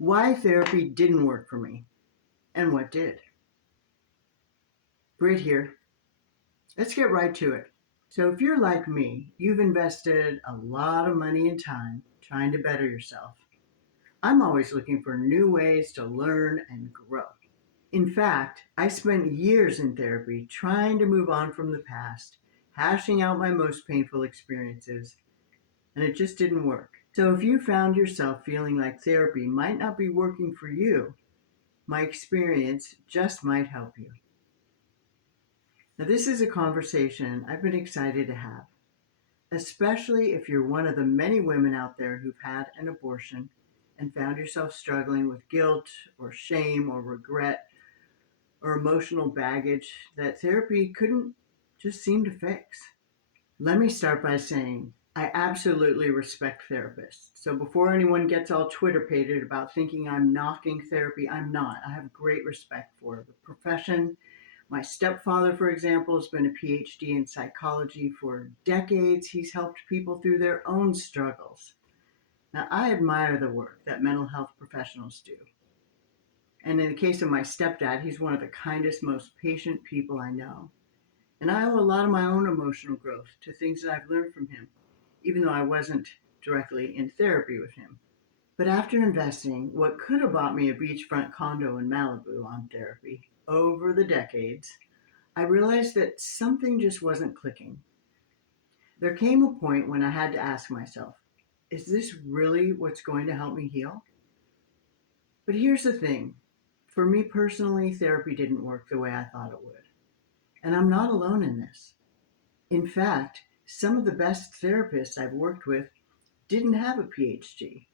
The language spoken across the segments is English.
Why therapy didn't work for me and what did. Britt here. Let's get right to it. So, if you're like me, you've invested a lot of money and time trying to better yourself. I'm always looking for new ways to learn and grow. In fact, I spent years in therapy trying to move on from the past, hashing out my most painful experiences, and it just didn't work. So, if you found yourself feeling like therapy might not be working for you, my experience just might help you. Now, this is a conversation I've been excited to have, especially if you're one of the many women out there who've had an abortion and found yourself struggling with guilt or shame or regret or emotional baggage that therapy couldn't just seem to fix. Let me start by saying I absolutely respect therapists. So before anyone gets all Twitter pated about thinking I'm knocking therapy, I'm not. I have great respect for the profession. My stepfather, for example, has been a PhD in psychology for decades. He's helped people through their own struggles. Now, I admire the work that mental health professionals do. And in the case of my stepdad, he's one of the kindest, most patient people I know. And I owe a lot of my own emotional growth to things that I've learned from him, even though I wasn't directly in therapy with him. But after investing what could have bought me a beachfront condo in Malibu on therapy over the decades, I realized that something just wasn't clicking. There came a point when I had to ask myself, is this really what's going to help me heal? But here's the thing, for me personally, therapy didn't work the way I thought it would. And I'm not alone in this. In fact, some of the best therapists I've worked with didn't have a PhD.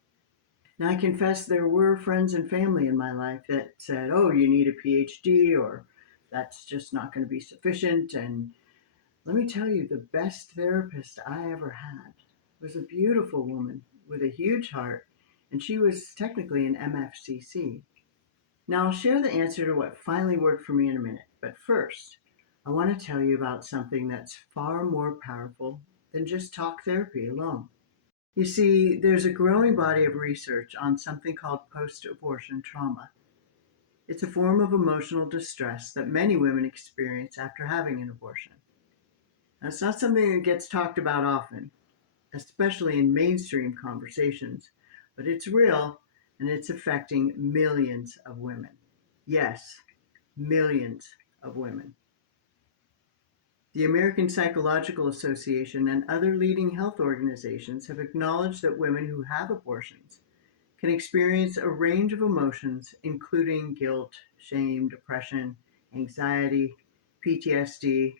Now, I confess there were friends and family in my life that said, oh, you need a PhD, or that's just not going to be sufficient. And let me tell you, the best therapist I ever had was a beautiful woman with a huge heart, and she was technically an MFCC. Now, I'll share the answer to what finally worked for me in a minute, but first, I want to tell you about something that's far more powerful than just talk therapy alone. You see, there's a growing body of research on something called post abortion trauma. It's a form of emotional distress that many women experience after having an abortion. Now, it's not something that gets talked about often, especially in mainstream conversations, but it's real and it's affecting millions of women. Yes, millions of women. The American Psychological Association and other leading health organizations have acknowledged that women who have abortions can experience a range of emotions, including guilt, shame, depression, anxiety, PTSD,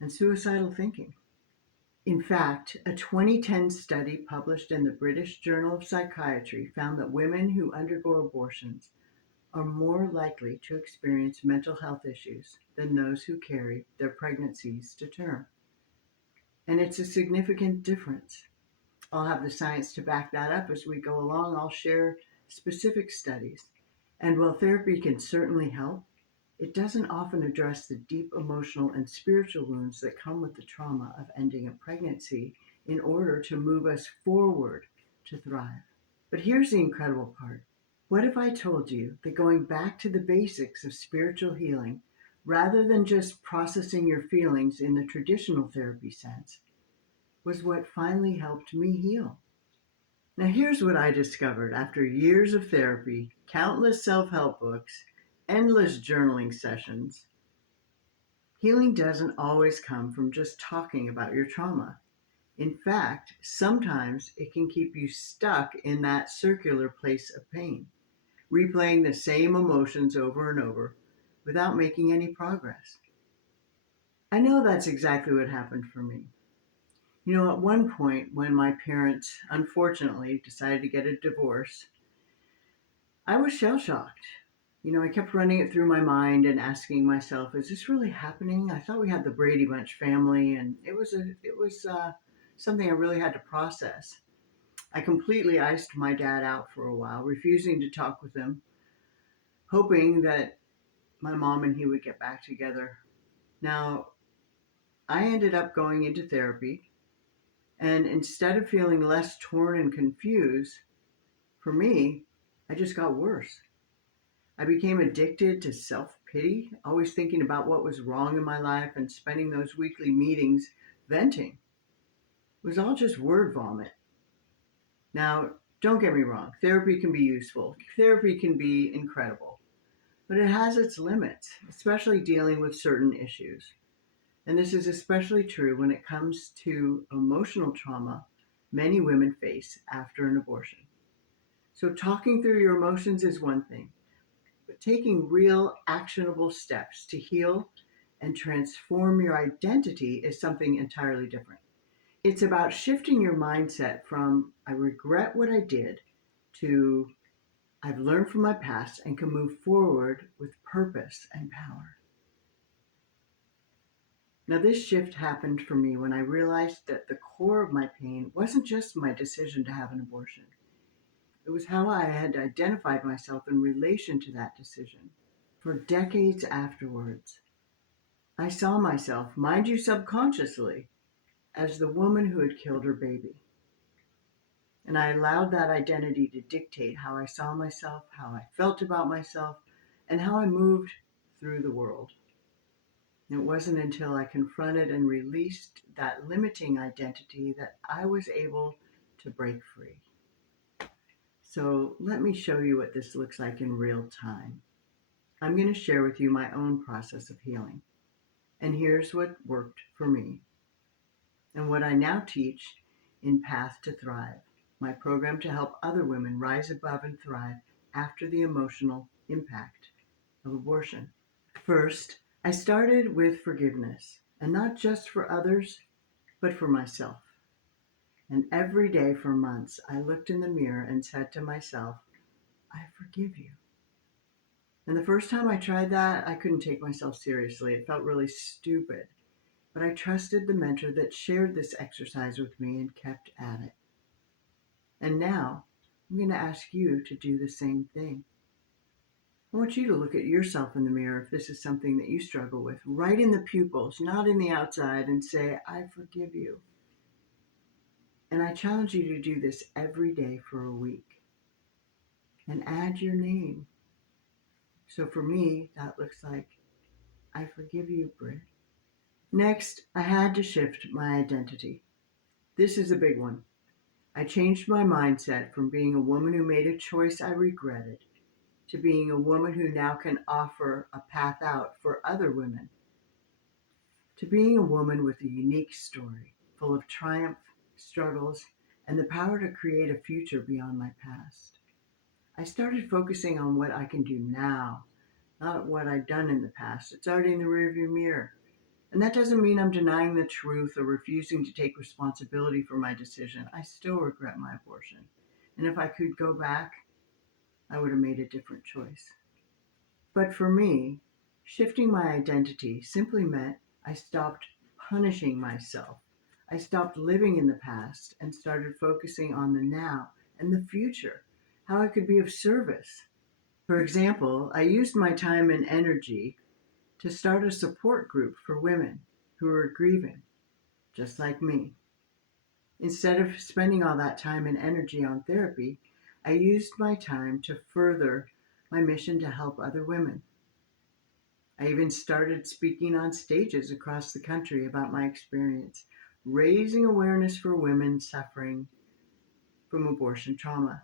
and suicidal thinking. In fact, a 2010 study published in the British Journal of Psychiatry found that women who undergo abortions are more likely to experience mental health issues than those who carry their pregnancies to term. And it's a significant difference. I'll have the science to back that up as we go along. I'll share specific studies. And while therapy can certainly help, it doesn't often address the deep emotional and spiritual wounds that come with the trauma of ending a pregnancy in order to move us forward to thrive. But here's the incredible part. What if I told you that going back to the basics of spiritual healing, rather than just processing your feelings in the traditional therapy sense, was what finally helped me heal? Now, here's what I discovered after years of therapy, countless self help books, endless journaling sessions. Healing doesn't always come from just talking about your trauma. In fact, sometimes it can keep you stuck in that circular place of pain, replaying the same emotions over and over without making any progress. I know that's exactly what happened for me. At one point when my parents unfortunately decided to get a divorce, I was shell shocked. I kept running it through my mind and asking myself, "Is this really happening? I thought we had the Brady Bunch family," and it was something I really had to process. I completely iced my dad out for a while, refusing to talk with him, hoping that my mom and he would get back together. Now, I ended up going into therapy, and instead of feeling less torn and confused, for me, I just got worse. I became addicted to self pity, always thinking about what was wrong in my life and spending those weekly meetings venting. It was all just word vomit. Now, don't get me wrong, therapy can be useful, therapy can be incredible, but it has its limits, especially dealing with certain issues. And this is especially true when it comes to emotional trauma many women face after an abortion. So, talking through your emotions is one thing, but taking real actionable steps to heal and transform your identity is something entirely different. It's about shifting your mindset from "I regret what I did" to "I've learned from my past and can move forward with purpose and power." Now, this shift happened for me when I realized that the core of my pain wasn't just my decision to have an abortion. It was how I had identified myself in relation to that decision. For decades afterwards, I saw myself, mind you subconsciously, as the woman who had killed her baby. And I allowed that identity to dictate how I saw myself, how I felt about myself, and how I moved through the world. It wasn't until I confronted and released that limiting identity that I was able to break free. So let me show you what this looks like in real time. I'm going to share with you my own process of healing. And here's what worked for me and what I now teach in Path to Thrive, my program to help other women rise above and thrive after the emotional impact of abortion. First, I started with forgiveness, and not just for others, but for myself. And every day for months, I looked in the mirror and said to myself, "I forgive you." And the first time I tried that, I couldn't take myself seriously. It felt really stupid. But I trusted the mentor that shared this exercise with me and kept at it. And now, I'm going to ask you to do the same thing. I want you to look at yourself in the mirror if this is something that you struggle with, right in the pupils, not in the outside, and say, "I forgive you." And I challenge you to do this every day for a week and add your name. So for me, that looks like, "I forgive you, Britt." Next, I had to shift my identity. This is a big one. I changed my mindset from being a woman who made a choice I regretted to being a woman who now can offer a path out for other women, to being a woman with a unique story full of triumph, struggles, and the power to create a future beyond my past. I started focusing on what I can do now, not what I've done in the past. It's already in the rearview mirror. And that doesn't mean I'm denying the truth or refusing to take responsibility for my decision. I still regret my abortion. And if I could go back, I would have made a different choice. But for me, shifting my identity simply meant I stopped punishing myself. I stopped living in the past and started focusing on the now and the future, how I could be of service. For example, I used my time and energy to start a support group for women who were grieving, just like me. Instead of spending all that time and energy on therapy, I used my time to further my mission to help other women. I even started speaking on stages across the country about my experience, raising awareness for women suffering from abortion trauma.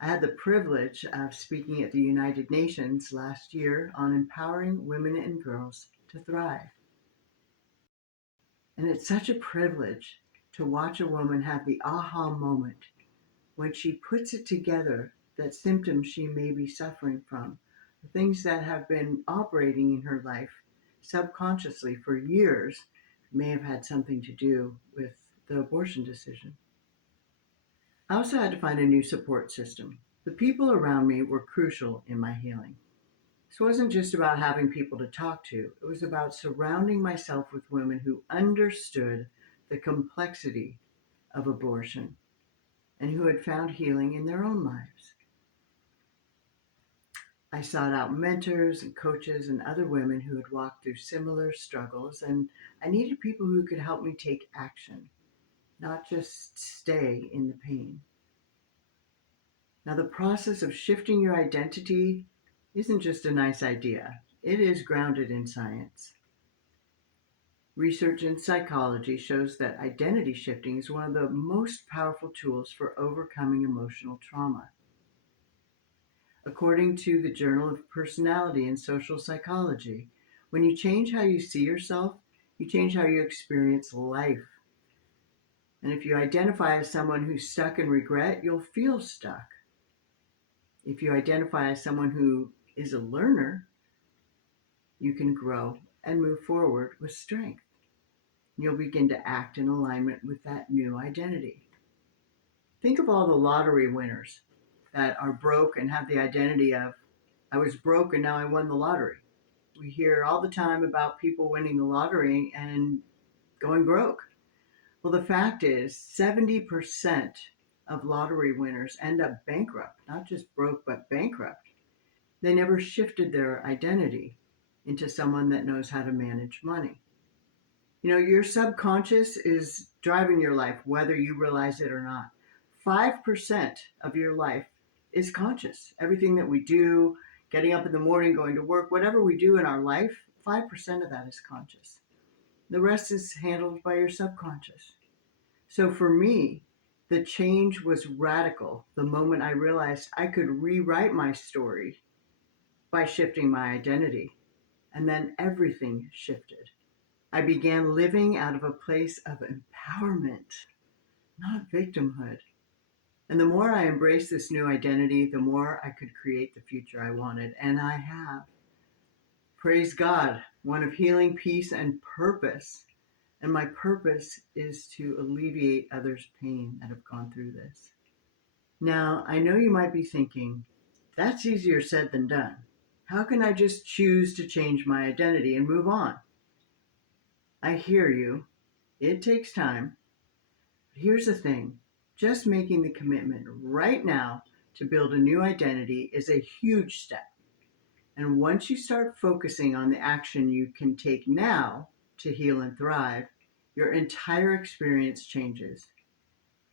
I had the privilege of speaking at the United Nations last year on empowering women and girls to thrive. And it's such a privilege to watch a woman have the aha moment when she puts it together that symptoms she may be suffering from, things that have been operating in her life subconsciously for years, may have had something to do with the abortion decision. I also had to find a new support system. The people around me were crucial in my healing. This wasn't just about having people to talk to, it was about surrounding myself with women who understood the complexity of abortion and who had found healing in their own lives. I sought out mentors and coaches and other women who had walked through similar struggles, and I needed people who could help me take action, not just stay in the pain. Now, the process of shifting your identity isn't just a nice idea, it is grounded in science. Research in psychology shows that identity shifting is one of the most powerful tools for overcoming emotional trauma. According to the Journal of Personality and Social Psychology, when you change how you see yourself, you change how you experience life. And if you identify as someone who's stuck in regret, you'll feel stuck. If you identify as someone who is a learner, you can grow and move forward with strength. You'll begin to act in alignment with that new identity. Think of all the lottery winners that are broke and have the identity of, I was broke and now I won the lottery. We hear all the time about people winning the lottery and going broke. Well, the fact is, 70% of lottery winners end up bankrupt, not just broke, but bankrupt. They never shifted their identity into someone that knows how to manage money. You know, your subconscious is driving your life, whether you realize it or not. 5% of your life is conscious. Everything that we do, getting up in the morning, going to work, whatever we do in our life, 5% of that is conscious. The rest is handled by your subconscious. So for me, the change was radical the moment I realized I could rewrite my story by shifting my identity. And then everything shifted. I began living out of a place of empowerment, not victimhood. And the more I embraced this new identity, the more I could create the future I wanted. And I have. Praise God, one of healing, peace, and purpose. And my purpose is to alleviate others' pain that have gone through this. Now, I know you might be thinking, that's easier said than done. How can I just choose to change my identity and move on? I hear you. It takes time. But here's the thing, just making the commitment right now to build a new identity is a huge step. And once you start focusing on the action you can take now to heal and thrive, your entire experience changes.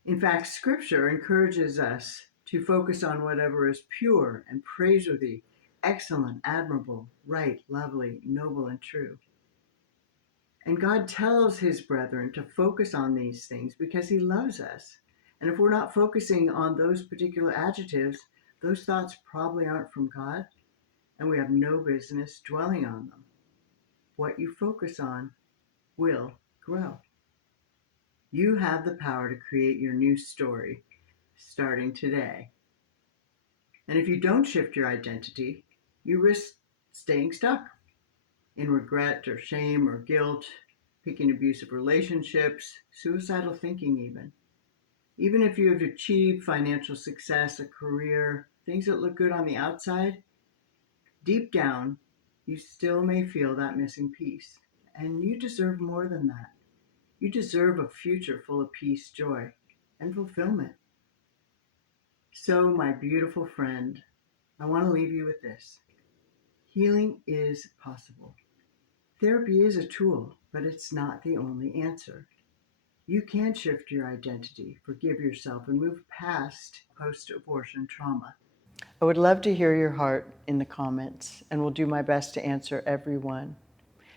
In fact, Scripture encourages us to focus on whatever is pure and praiseworthy, excellent, admirable, right, lovely, noble, and true. And God tells his brethren to focus on these things because he loves us. And if we're not focusing on those particular adjectives, those thoughts probably aren't from God, and we have no business dwelling on them. What you focus on will grow. You have the power to create your new story starting today. And if you don't shift your identity, you risk staying stuck in regret or shame or guilt, picking abusive relationships, suicidal thinking even. Even if you have achieved financial success, a career, things that look good on the outside, deep down, you still may feel that missing piece. And you deserve more than that. You deserve a future full of peace, joy, and fulfillment. So, my beautiful friend, I want to leave you with this. Healing is possible. Therapy is a tool, but it's not the only answer. You can shift your identity, forgive yourself, and move past post-abortion trauma. I would love to hear your heart in the comments, and will do my best to answer every one.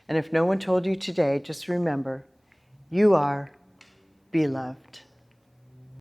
And if no one told you today, just remember, you are beloved.